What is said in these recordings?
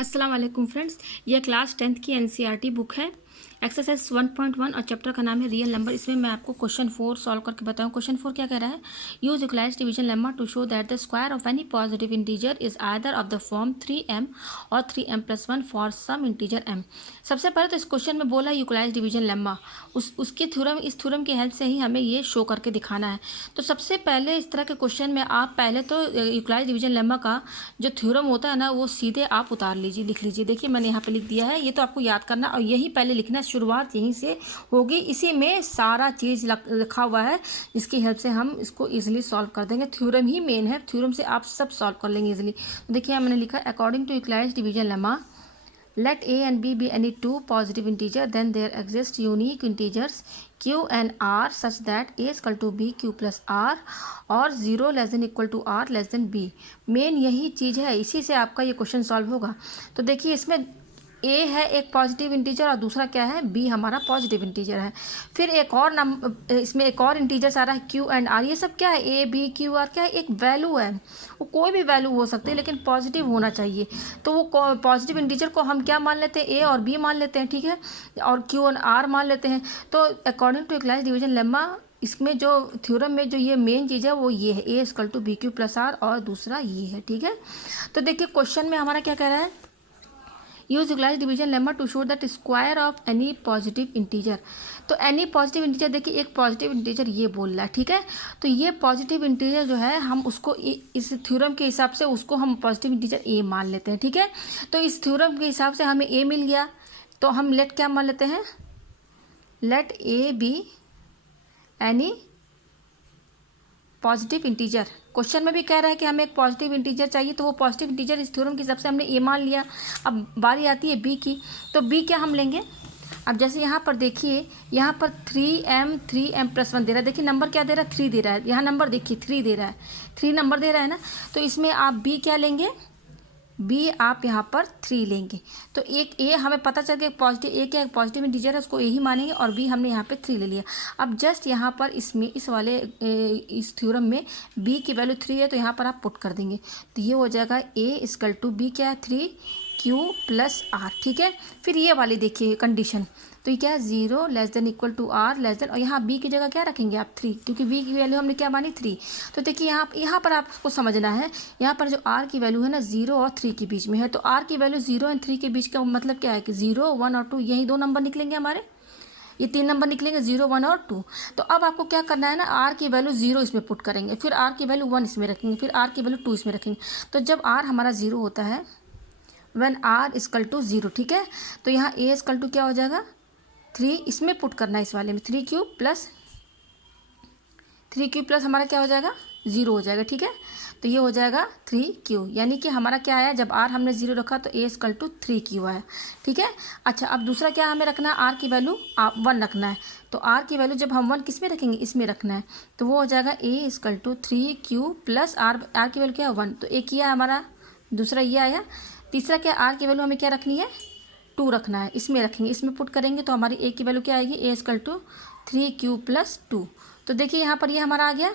अस्सलाम वालेकुम फ्रेंड्स, यह क्लास 10th की एनसीईआरटी बुक है। एक्सरसाइज 1.1 और चैप्टर का नाम है रियल नंबर। इसमें मैं आपको क्वेश्चन 4 सॉल्व करके बताऊँ। क्वेश्चन 4 क्या कह रहा है? Use Euclid's division lemma to show that the square of any positive integer is either of the form 3m और 3m+1 for some integer m। सबसे पहले तो इस क्वेश्चन में बोला यूटिलाइज डिवीजन लेम्मा, उसकी थ्योरम, इस थ्योरम की हेल्प से ही हमें ये शो करके दिखाना है। तो सबसे पहले इस तरह के क्वेश्चन में आप पहले तो यूटिलाइज डिवीजन लेम्मा का जो थ्योरम होता है ना, वो सीधे आप उतार लीजिए, लिख लीजिए। देखिए मैंने यहाँ पे लिख दिया है, ये तो आपको याद करना और यही पहले लिखना, शुरुआत यहीं से होगी। इसी में सारा चीज़ लिखा हुआ है, जिसकी हेल्प से हम इसको इजीली सॉल्व कर देंगे। थ्योरम ही मेन है, थ्योरम से आप सब सॉल्व कर लेंगे इजीली। तो देखिए मैंने लिखा according to Euclid's division lemma, let a and b be any two positive integer, then there exist unique integers q and r such that a is equal to b q plus r और 0 less than equal to r less than b। Main यही चीज़ है, इसी से आपका ये question solve होगा। तो देखिए इसमें a है एक पॉजिटिव इंटीजर और दूसरा क्या है, b हमारा पॉजिटिव इंटीजर है। फिर एक और नंबर, इसमें एक और इंटीजर्स आ रहा है q एंड r। ये सब क्या है, a b q r क्या है, एक वैल्यू है। वो कोई भी वैल्यू हो सकती है लेकिन पॉजिटिव होना चाहिए। तो वो पॉजिटिव इंटीजर को हम क्या मान लेते हैं, a और b मान लेते हैं, ठीक है, और q और r मान लेते हैं। तो according to Euclid's division lemma, इसमें जो थ्योरम में जो ये मेन चीज़ है वो ये है, a equal to B Q plus R, और दूसरा ये है, ठीक है। तो देखिए क्वेश्चन में हमारा क्या कह रहा है, use Euclid's division lemma to show that square of any positive integer. तो एनी पॉजिटिव इंटीजर, देखिए एक पॉजिटिव इंटीजर ये बोल रहा है, ठीक है। तो ये पॉजिटिव इंटीजर जो है, हम उसको इस थ्योरम के हिसाब से उसको हम पॉजिटिव इंटीजर ए मान लेते हैं, ठीक है। तो इस थ्योरम के हिसाब से हमें ए मिल गया, तो हम लेट क्या मान लेते हैं, let A be any positive integer. Question में भी कह रहा है कि हमें एक पॉजिटिव इंटीजर चाहिए, तो वो पॉजिटिव इंटीजर इस थ्योरम के हिसाब से हमने ए मान लिया। अब बारी आती है बी की, तो बी क्या हम लेंगे। अब जैसे यहाँ पर देखिए, यहाँ पर 3m+1 दे रहा है। देखिए नंबर क्या दे रहा है, 3 दे रहा है। यहाँ नंबर देखिए 3 दे रहा है, 3 नंबर दे रहा है ना। तो इसमें आप बी क्या लेंगे, बी आप यहाँ पर 3 लेंगे। तो एक ए हमें पता चल गया पॉजिटिव, ए क्या पॉजिटिव इंटीजर है, उसको ए ही मानेंगे, और बी हमने यहाँ पे 3 ले लिया। अब जस्ट यहाँ पर इसमें इस वाले इस थ्योरम में बी की वैल्यू 3 है, तो यहाँ पर आप पुट कर देंगे। तो ये हो जाएगा ए इक्वल टू बी क्या है, 3q प्लस आर, ठीक है। फिर ये वाली देखिए कंडीशन, तो ये क्या है, 0 less than equal to R less than, और यहाँ बी की जगह क्या रखेंगे आप, 3, क्योंकि बी की वैल्यू हमने क्या मानी, 3। तो देखिए यहाँ पर आपको समझना है, यहाँ पर जो आर की वैल्यू है ना 0 और 3 के बीच में है। तो आर की वैल्यू 0 और 3 के बीच का मतलब क्या है कि 0, 1 और 2, यही 2 नंबर निकलेंगे हमारे, ये 3 नंबर निकलेंगे, 0, 1 और 2। तो अब आपको क्या करना है ना, आर की वैल्यू 0 इसमें पुट करेंगे, फिर आर की वैल्यू 1 इसमें रखेंगे, फिर आर की वैल्यू 2 इसमें रखेंगे। तो जब आर हमारा 0 होता है, व्हेन आर इक्वल टू 0, ठीक है, तो यहाँ ए इक्वल टू क्या हो जाएगा, 3 इसमें पुट करना है, इस वाले में 3q प्लस हमारा क्या हो जाएगा, 0 हो जाएगा, ठीक है। तो ये हो जाएगा 3q, यानी कि हमारा क्या आया, जब r हमने 0 रखा तो a इक्वल टू 3q आया, ठीक है। अच्छा अब दूसरा क्या हमें रखना है, r की वैल्यू 1 रखना है। तो r की वैल्यू जब हम 1 किस में रखेंगे, इसमें रखना है। तो वो हो जाएगा a equal to 3q plus r की वैल्यू क्या है, 1। तो एक किया है हमारा, दूसरा ये आया। तीसरा क्या, r की वैल्यू हमें क्या रखनी है, 2 रखना है, इसमें रखेंगे, इसमें पुट करेंगे। तो हमारी a की वैल्यू क्या आएगी, a equal to 3q plus 2। तो देखिए यहाँ पर ये हमारा आ गया।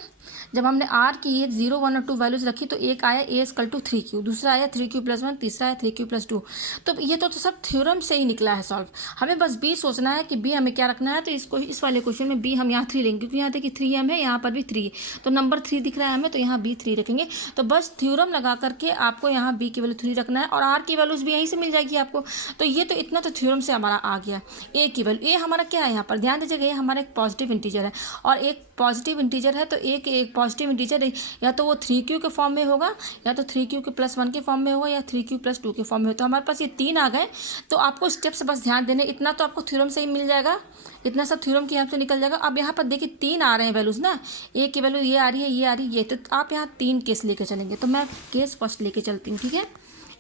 जब हमने r की ये 0, 1 और 2 वैल्यूज रखी, तो एक आया a इक्वल टू 3q, दूसरा आया 3q प्लस 1, तीसरा आया 3q प्लस 2। तो ये तो सब थ्योरम से ही निकला है सॉल्व। हमें बस b सोचना है कि b हमें क्या रखना है। तो इसको इस वाले क्वेश्चन में b हम यहाँ 3 लेंगे, क्योंकि यहाँ देखिए 3m है, यहाँ पर भी 3 है, तो नंबर 3 दिख रहा है हमें, तो यहाँ b 3 रखेंगे। तो बस थ्योरम लगा करके आपको यहाँ b की वैल्यू 3 रखना है, और r की वैल्यूज भी यहीं से मिल जाएगी आपको। तो ये तो इतना तो थ्योरम से हमारा आ गया। a की वैल्यू, a हमारा क्या है, यहाँ पर ध्यान दीजिएगा, ये हमारा एक पॉजिटिव इंटीजर है, और एक पॉजिटिव इंटीजर है। तो एक पॉजिटिव इंटीजर या तो वो 3q के फॉर्म में होगा, या तो 3q के प्लस 1 के फॉर्म में होगा, या 3q प्लस 2 के फॉर्म में हो। तो हमारे पास ये 3 आ गए। तो आपको स्टेप्स बस ध्यान देने, इतना तो आपको थ्योरम से ही मिल जाएगा, इतना सब थ्योरम की यहाँ से निकल जाएगा। अब यहाँ पर देखिए 3 आ रहे हैं वैल्यूज़ ना, ए की वैल्यू ये आ रही है, ये आ रही है, ये। तो आप यहाँ 3 केस लेके चलेंगे। तो मैं केस फर्स्ट लेके चलती हूँ, ठीक है।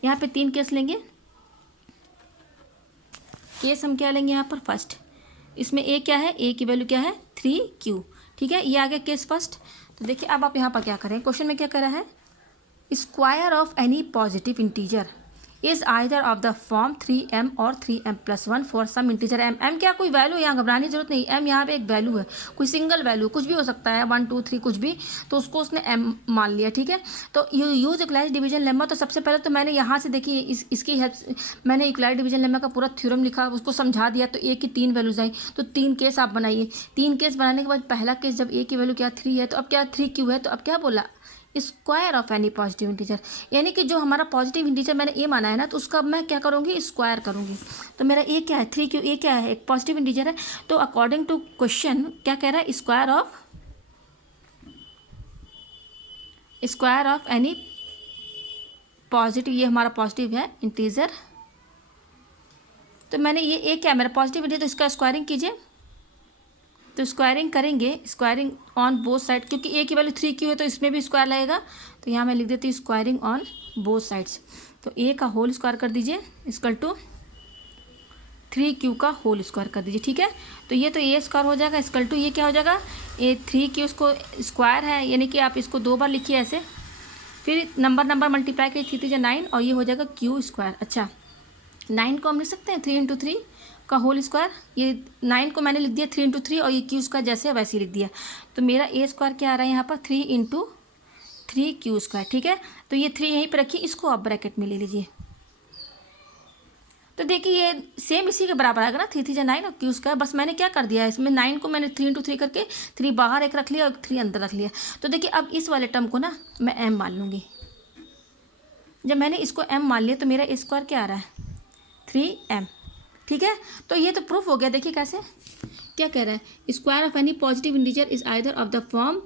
यहाँ पर 3 केस लेंगे। केस हम क्या लेंगे यहाँ पर, फर्स्ट, इसमें ए क्या है, ए की वैल्यू क्या है, 3q, ठीक है, ये आ गया केस फर्स्ट। तो देखिए अब आप यहाँ पर क्या करें, क्वेश्चन में क्या कह रहा है, square of any positive integer is either of the form 3m और 3m+1 for some integer m। m क्या कोई वैल्यू, यहाँ घबराने की जरूरत नहीं, m यहाँ पे एक वैल्यू है, कोई सिंगल वैल्यू कुछ भी हो सकता है, 1 2 3 कुछ भी, तो उसको उसने m मान लिया, ठीक है। तो यूज इक्वलाइज डिवीजन लेमा, तो सबसे पहले तो मैंने यहाँ से देखिए इसकी हेल्प, मैंने इक्वलाइज डिवीजन लेमा का पूरा थ्योरम लिखा, उसको समझा दिया। तो a की 3 वैल्यूज आई, तो 3 केस आप बनाइए। 3 केस बनाने के बाद पहला केस जब a की वैल्यू क्या 3 है, तो अब क्या 3q है, तो अब क्या बोला, square of any positive integer, यानी कि जो हमारा पॉजिटिव इंटीजर मैंने ए माना है ना, तो उसका मैं क्या करूँगी, स्क्वायर करूँगी। तो मेरा ए क्या है 3q, ए क्या है, एक पॉजिटिव इंटीजर है। तो अकॉर्डिंग टू क्वेश्चन क्या कह रहा है, स्क्वायर ऑफ एनी पॉजिटिव, ये हमारा पॉजिटिव है इंटीजर। तो मैंने ये ए क्या है मेरा पॉजिटिव इंटीजर, तो इसका स्क्वायरिंग कीजिए। तो स्क्वायरिंग करेंगे, स्क्वायरिंग ऑन बोथ साइड, क्योंकि ए की वैल्यू 3q है तो इसमें भी स्क्वायर लगेगा। तो यहाँ मैं लिख देती हूँ स्क्वायरिंग ऑन बोथ साइड्स। तो ए का होल स्क्वायर कर दीजिए इक्वल टू 3q का होल स्क्वायर कर दीजिए, ठीक है। तो ये तो ए स्क्वायर हो जाएगा इक्वल टू ये क्या हो जाएगा, ए 3q उसको स्क्वायर है, यानी कि आप इसको 2 बार लिखिए ऐसे, फिर नंबर मल्टीप्लाई करिए, 3 9 और ये हो जाएगा q स्क्वायर। अच्छा 9 को हम लिख सकते हैं 3 × 3 का होल स्क्वायर, ये 9 को मैंने लिख दिया 3 × 3 और ये q स्क्वायर जैसे है वैसे ही लिख दिया। तो मेरा ए स्क्वायर क्या आ रहा है यहाँ पर 3 × 3q स्क्वायर, ठीक है। तो ये 3 यहीं पर रखिए, इसको आप ब्रैकेट में ले लीजिए। तो देखिए ये सेम इसी के बराबर आएगा ना, 3 3 9 और q स्क्वायर। बस मैंने क्या कर दिया है इसमें, 9 को मैंने 3 × 3 करके 3 बाहर एक रख लिया और 3 अंदर रख लिया। तो देखिए अब इस वाले टर्म को ना मैं m मान लूँगी। जब मैंने इसको m मान लिया तो मेरा ए स्क्वायर क्या आ रहा है 3m, ठीक है। तो ये तो प्रूफ हो गया। देखिए कैसे, क्या कह रहा है, square of any positive integer is either of the form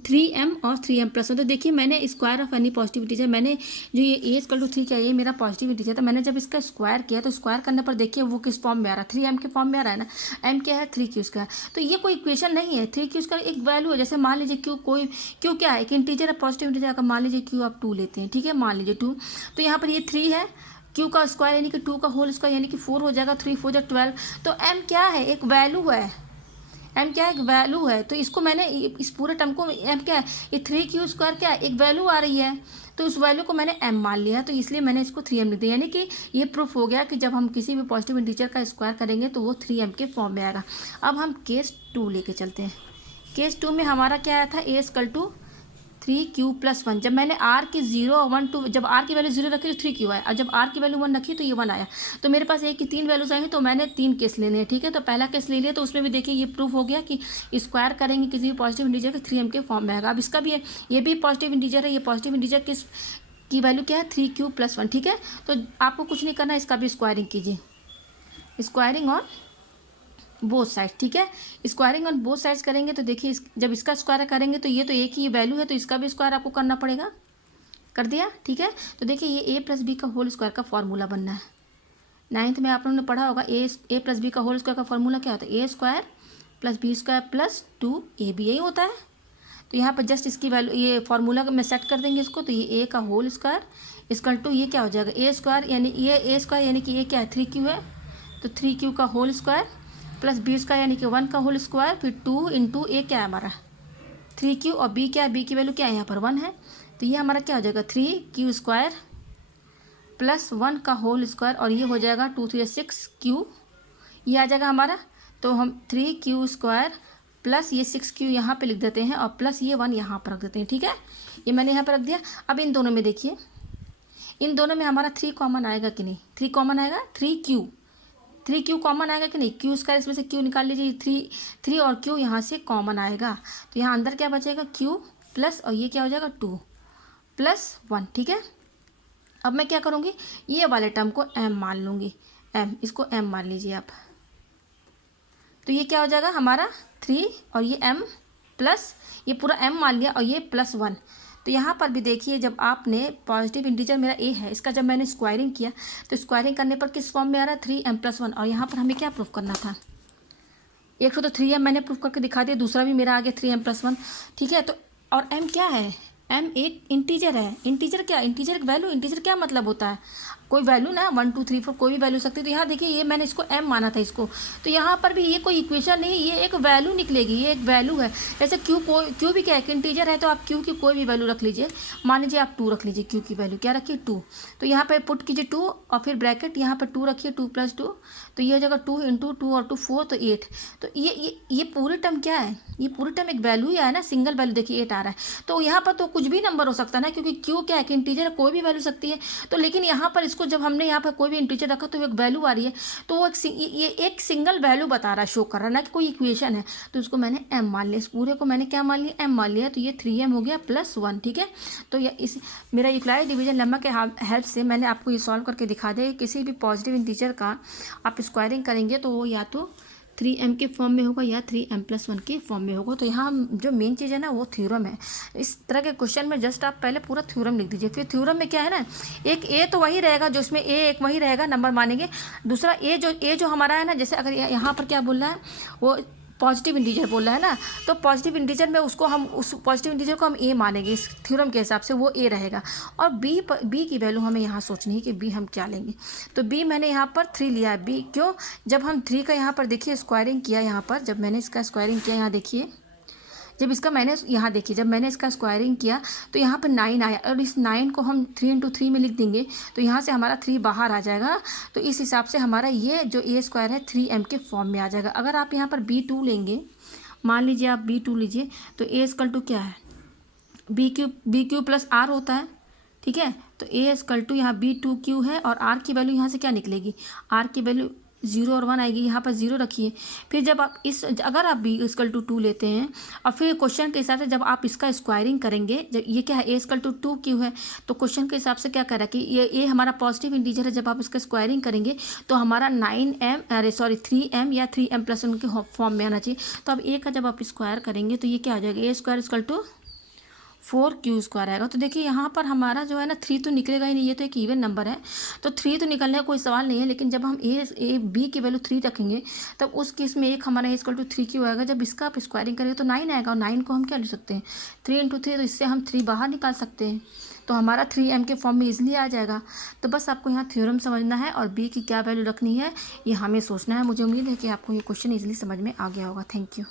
3m और 3m+1। तो देखिए मैंने square of any positive integer, मैंने जो ये a = 3 क्या ये मेरा पॉजिटिव इंटीजर था, मैंने जब इसका स्क्वायर किया तो स्क्वायर करने पर देखिए वो किस फॉर्म में आ रहा है, 3m के फॉर्म में आ रहा है ना। m क्या है 3q स्क्वायर। तो ये कोई इक्वेशन नहीं है, 3q स्क्वायर एक वैल्यू है। जैसे मान लीजिए q क्या है, एक इंटीजर है पॉजिटिव इंटीजर, अगर मान लीजिए q आप 2 लेते हैं, ठीक है, मान लीजिए 2, तो यहाँ पर ये 3 है, q का स्क्वायर यानी कि 2 का होल स्क्वायर यानी कि 4 हो जाएगा, 3 4 12। तो m क्या है, एक वैल्यू है, m क्या है, एक वैल्यू है। तो इसको मैंने इस पूरे टर्म को m क्या है, ये 3q स्क्वायर क्या है, एक वैल्यू आ रही है, तो उस वैल्यू को मैंने m मान लिया, तो इसलिए मैंने इसको 3m लिख दिया। यानी कि ये प्रूफ हो गया कि जब हम किसी भी पॉजिटिव इंटीजर का स्क्वायर करेंगे तो वो 3m के फॉर्म में आएगा। अब हम केस 2 लेके चलते हैं। केस 2 में हमारा क्या आया था, a = 3q+1। जब मैंने r की 0 1 2, जब r की वैल्यू 0 रखी तो 3q आया, और जब r की वैल्यू 1 रखी तो ये 1 आया। तो मेरे पास a की 3 वैल्यूज आई, तो मैंने 3 केस लेने हैं, ठीक है। तो पहला केस ले लिया, तो उसमें भी देखिए ये प्रूफ हो गया कि स्क्वायर करेंगे किसी भी पॉजिटिव इंटीजर के 3m के फॉर्म में आएगा। अब इसका भी है, ये भी पॉजिटिव इंटीजर है, ये पॉजिटिव इंटीजर की वैल्यू क्या है 3q+1, ठीक है। तो आपको कुछ नहीं करना, इसका भी स्क्वायरिंग कीजिए, स्क्वायरिंग ऑन बोथ साइड, ठीक है। स्क्वायरिंग ऑन बोथ साइड्स करेंगे तो देखिए जब इसका स्क्वायर करेंगे तो ये तो एक ही वैल्यू है, तो इसका भी स्क्वायर आपको करना पड़ेगा, कर दिया, ठीक है। तो देखिए ये a + b का होल स्क्वायर का फॉर्मूला बनना है। 9th में आप लोगों ने पढ़ा होगा, a + b का होल स्क्वायर का फॉर्मूला क्या होता है, a² + b² + 2ab, यही होता है। तो यहाँ पर जस्ट इसकी वैल्यू, ये फार्मूला में सेट कर देंगे इसको। तो ये a का होल स्क्वायर इक्वल टू ये क्या हो जाएगा, a² यानी ये a² यानी कि ये क्या है 3q है, तो 3q का होल स्क्वायर प्लस b² यानी कि 1 का होल स्क्वायर, फिर 2 × a क्या है हमारा 3q, और b क्या है, b की वैल्यू क्या है यहाँ पर 1 है। तो ये हमारा क्या हो जाएगा 3q² + 1 का होल स्क्वायर, और ये हो जाएगा 2 3 6q, ये आ जाएगा हमारा। तो हम 3q² प्लस ये 6q यहाँ पे लिख देते हैं, और प्लस ये 1 यहाँ पर रख देते हैं, ठीक है। ये मैंने यहाँ पर रख दिया। अब इन दोनों में देखिए, इन दोनों में हमारा 3 कॉमन आएगा कि नहीं, 3 कॉमन आएगा, 3q कॉमन आएगा कि नहीं, q² इसमें से q निकाल लीजिए, 3 और q यहाँ से कॉमन आएगा। तो यहाँ अंदर क्या बचेगा q प्लस, और ये क्या हो जाएगा 2 + 1, ठीक है। अब मैं क्या करूँगी, ये वाले टर्म को m मान लूँगी, m, इसको m मान लीजिए आप। तो ये क्या हो जाएगा हमारा 3 और ये m प्लस, ये पूरा m मान लिया, और ये +1। तो यहाँ पर भी देखिए जब आपने पॉजिटिव इंटीजर मेरा a है, इसका जब मैंने स्क्वायरिंग किया तो स्क्वायरिंग करने पर किस फॉर्म में आ रहा है 3m+1, और यहाँ पर हमें क्या प्रूफ करना था, एक तो 3m मैंने प्रूफ करके दिखा दिया, दूसरा भी मेरा आ गया 3m+1, ठीक है। तो और m क्या है, m एक इंटीजर है। इंटीजर क्या, इंटीजर एक वैल्यू, इंटीजर क्या मतलब होता है, कोई वैल्यू ना 1 2 3 4 कोई भी वैल्यू सकती है। तो यहाँ देखिए ये मैंने इसको m माना था इसको, तो यहाँ पर भी ये कोई इक्वेशन नहीं, ये एक वैल्यू निकलेगी, ये एक वैल्यू है। जैसे क्यू भी क्या है, इंटीजर है, तो आप क्यू की कोई भी वैल्यू रख लीजिए। मान लीजिए आप 2 रख लीजिए, क्यू की वैल्यू क्या रखिए 2, तो यहाँ पे पुट कीजिए 2 और फिर ब्रैकेट यहाँ पर 2 रखिए, 2 + 2, तो ये हो जाएगा 2 × 2 और 2 4 तो 8। तो ये पूरी टर्म क्या है, ये पूरी टर्म एक वैल्यू ही है ना, सिंगल वैल्यू देखिए 8 आ रहा है। तो यहाँ पर तो कुछ भी नंबर हो सकता है ना, क्योंकि क्यू क्या है कि इंटीजर है, कोई भी वैल्यू सकती है। तो लेकिन यहाँ पर इसको जब हमने यहाँ पर कोई भी इंटीजर रखा तो एक वैल्यू आ रही है, तो वो ये एक सिंगल वैल्यू बता रहा है, शो कर रहा है ना कि कोई इक्वेशन है। तो इसको मैंने m मान लिया, इस पूरे को मैंने क्या मान लिया, m मान लिया। तो ये 3m हो गया +1, ठीक है। तो ये इस मेरा यूक्लिड डिवीजन लेमा के हेल्प से मैंने आपको ये सॉल्व करके दिखा दे। किसी भी पॉजिटिव इंटीजर का आप स्क्वायरिंग करेंगे तो वो या तो 3m के फॉर्म में होगा या 3m+1 के फॉर्म में होगा। तो यहाँ जो मेन चीज़ है ना वो थ्योरम है। इस तरह के क्वेश्चन में जस्ट आप पहले पूरा थ्योरम लिख दीजिए। फिर थ्योरम में क्या है ना, एक ए तो वही रहेगा जो इसमें ए एक वही रहेगा, नंबर मानेंगे। दूसरा ए जो हमारा है ना, जैसे अगर यहाँ पर क्या बोल रहा है, वो पॉजिटिव इंटीजर बोल रहा है ना, तो पॉजिटिव इंटीजर में उसको हम उस पॉजिटिव इंटीजर को हम ए मानेंगे, इस थ्योरम के हिसाब से वो ए रहेगा। और बी की वैल्यू हमें यहाँ सोचनी है कि बी हम क्या लेंगे। तो बी मैंने यहाँ पर 3 लिया है। बी क्यों, जब हम 3 का यहाँ पर देखिए स्क्वायरिंग किया, यहाँ पर जब मैंने इसका स्क्वायरिंग किया, यहाँ देखिए जब इसका मैंने यहाँ देखिए जब मैंने इसका स्क्वायरिंग किया तो यहाँ पर 9 आया, और इस 9 को हम 3 × 3 में लिख देंगे तो यहाँ से हमारा 3 बाहर आ जाएगा। तो इस हिसाब से हमारा ये जो ए स्क्वायर है 3m के फॉर्म में आ जाएगा। अगर आप यहाँ पर b2 लेंगे, मान लीजिए आप b2 लीजिए, तो a = क्या है, b³ + r होता है, ठीक है। तो a = यहाँ b2q है, और r की वैल्यू यहाँ से क्या निकलेगी, r की वैल्यू 0 और 1 आएगी, यहाँ पर 0 रखिए। फिर जब आप अगर आप b = 2 लेते हैं और फिर क्वेश्चन के हिसाब से जब आप इसका स्क्वायरिंग करेंगे, जब ये क्या है a = 2q है, तो क्वेश्चन के हिसाब से क्या कर रहा है कि ये हमारा पॉजिटिव इंटीजर है। जब आप इसका स्क्वायरिंग करेंगे तो हमारा 3m या 3m+1 के फॉर्म में आना चाहिए। तो अब a का जब आप स्क्वायर करेंगे तो ये क्या हो जाएगा, a² = 4q² आएगा। तो देखिए यहाँ पर हमारा जो है ना 3 तो निकलेगा ही नहीं, ये तो एक इवन नंबर है, तो 3 तो निकलने का कोई सवाल नहीं है। लेकिन जब हम b की वैल्यू 3 रखेंगे तब उस केस में एक हमारा a = 3q आएगा। जब इसका आप स्क्वायरिंग करेंगे तो 9 आएगा, और 9 को हम क्या ले सकते हैं, 3 × 3, तो इससे हम 3 बाहर निकाल सकते हैं, तो हमारा 3m के फॉर्म में इजीली आ जाएगा। तो बस आपको यहाँ थ्योरम समझना है और b की क्या वैल्यू रखनी है ये हमें सोचना है। मुझे उम्मीद है कि आपको ये क्वेश्चन इजीली समझ में आ गया होगा। Thank you.